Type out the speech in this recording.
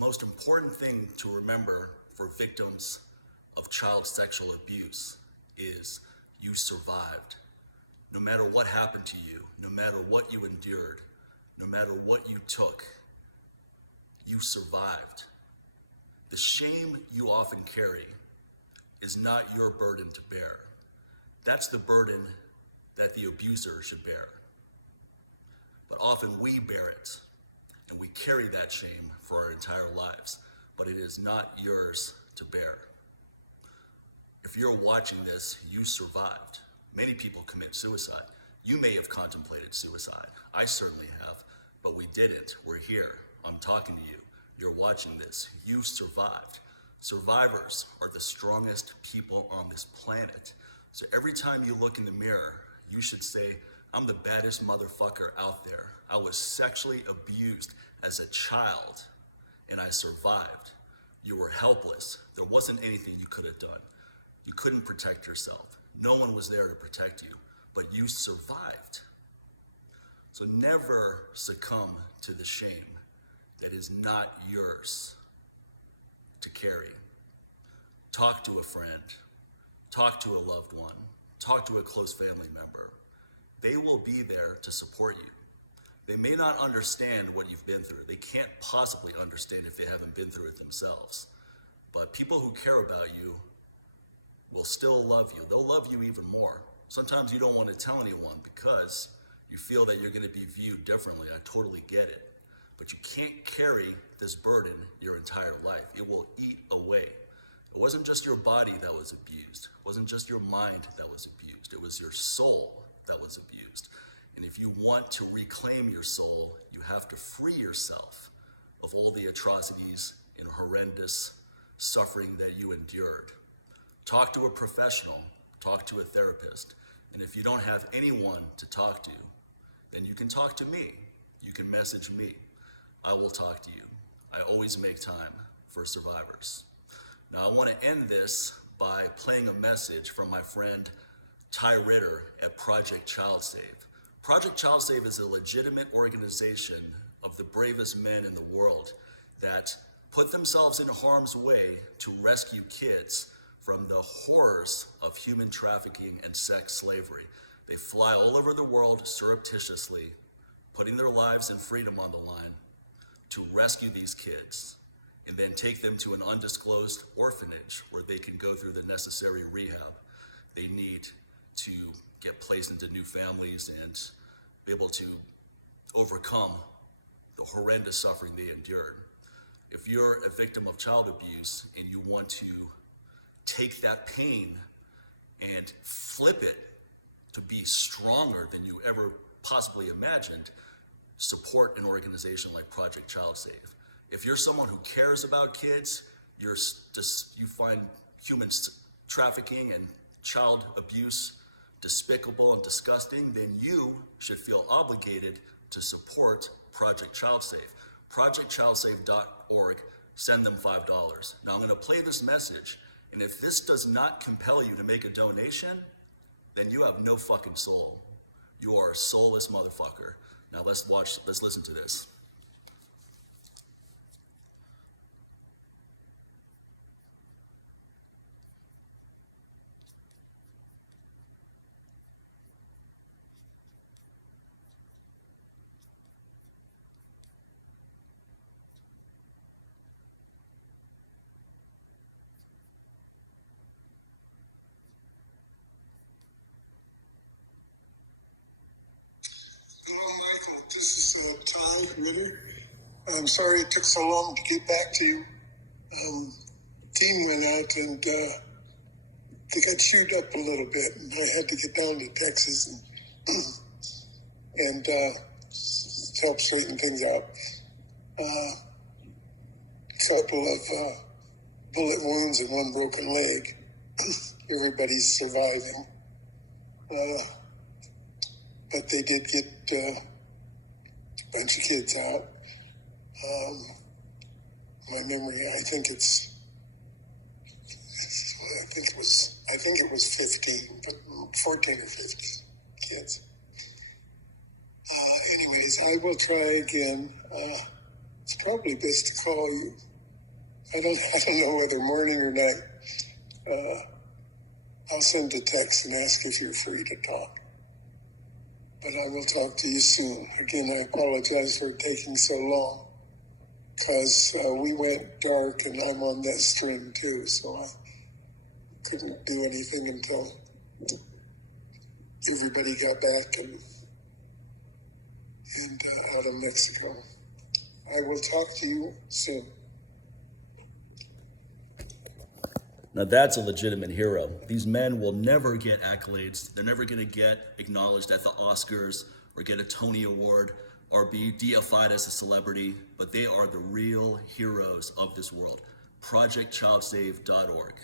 most important thing to remember for victims of child sexual abuse is you survived. No matter what happened to you, no matter what you endured, no matter what you took, you survived. The shame you often carry is not your burden to bear. That's the burden that the abuser should bear. But often we bear it, and we carry that shame for our entire lives, but it is not yours to bear. If you're watching this, you survived. Many people commit suicide. You may have contemplated suicide. I certainly have, but we didn't. We're here. I'm talking to you. You're watching this. You survived. Survivors are the strongest people on this planet. So every time you look in the mirror, you should say, I'm the baddest motherfucker out there. I was sexually abused as a child, and I survived. You were helpless. There wasn't anything you could have done. You couldn't protect yourself. No one was there to protect you, but you survived. So never succumb to the shame that is not yours to carry. Talk to a friend, talk to a loved one, talk to a close family member. They will be there to support you. They may not understand what you've been through. They can't possibly understand if they haven't been through it themselves. But people who care about you will still love you. They'll love you even more. Sometimes you don't want to tell anyone because you feel that you're going to be viewed differently. I totally get it. But you can't carry this burden your entire life. It will eat away. It wasn't just your body that was abused. It wasn't just your mind that was abused. It was your soul that was abused. And if you want to reclaim your soul, you have to free yourself of all the atrocities and horrendous suffering that you endured. Talk to a professional, talk to a therapist. And if you don't have anyone to talk to, then you can talk to me. You can message me. I will talk to you. I always make time for survivors. Now I want to end this by playing a message from my friend Ty Ritter at Project Child Save. Project Child Save is a legitimate organization of the bravest men in the world that put themselves in harm's way to rescue kids from the horrors of human trafficking and sex slavery. They fly all over the world surreptitiously, putting their lives and freedom on the line to rescue these kids and then take them to an undisclosed orphanage where they can go through the necessary rehab they need to get placed into new families and be able to overcome the horrendous suffering they endured. If you're a victim of child abuse and you want to take that pain and flip it to be stronger than you ever possibly imagined, support an organization like Project Child Save. If you're someone who cares about kids, you find human trafficking and child abuse despicable and disgusting, then you should feel obligated to support Project Child Save. ProjectChildSave.org, send them $5. Now I'm going to play this message, and if this does not compel you to make a donation, then you have no fucking soul. You are a soulless motherfucker. Now let's listen to this. Hello, Michael. This is Ty Ritter. I'm sorry it took so long to get back to you. Team went out and they got chewed up a little bit, and I had to get down to Texas and help straighten things out. A couple of bullet wounds and one broken leg. Everybody's surviving. But they did get a bunch of kids out. My memory, I think it was 15, but 14 or 15 kids. Anyways, I will try again. It's probably best to call you I don't know whether morning or night. I'll send a text and ask if you're free to talk. But I will talk to you soon. Again, I apologize for taking so long, because we went dark and I'm on that stream too, so I couldn't do anything until everybody got back and out of Mexico. I will talk to you soon. Now that's a legitimate hero. These men will never get accolades. They're never going to get acknowledged at the Oscars or get a Tony Award or be deified as a celebrity, but they are the real heroes of this world. ProjectChildSave.org.